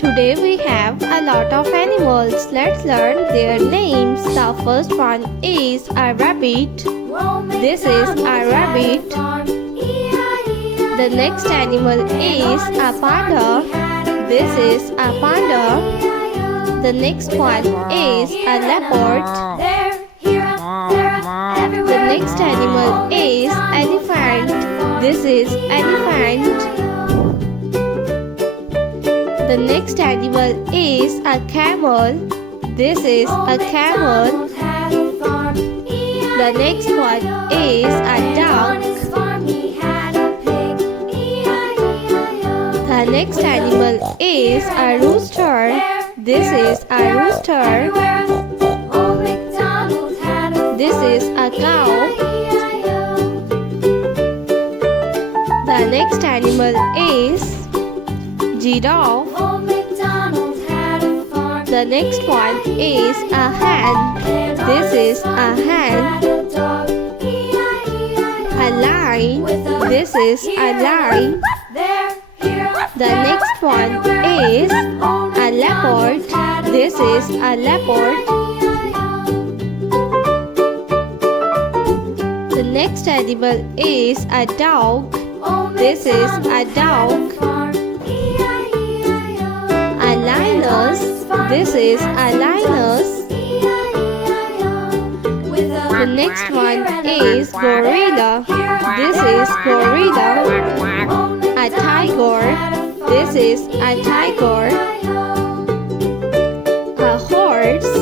Today we have a lot of animals. Let's learn their names. The first one is a rabbit. This is a rabbit. The next animal is a panda. This is a panda. The next one is a leopard. The next animal is elephant. This is elephant. The next animal is a camel. This is a camel. The next one is a duck. The next animal is a rooster. This is a rooster. This is a cow. The next animal is giraffe. The next one is a hen. This is a hen. A lion. This is a lion. The next one is a leopard. This is a leopard. The next animal is a dog. This is a dog. A lioness. This is a lioness. The next one is gorilla. This is gorilla. A tiger. This is a tiger. A horse.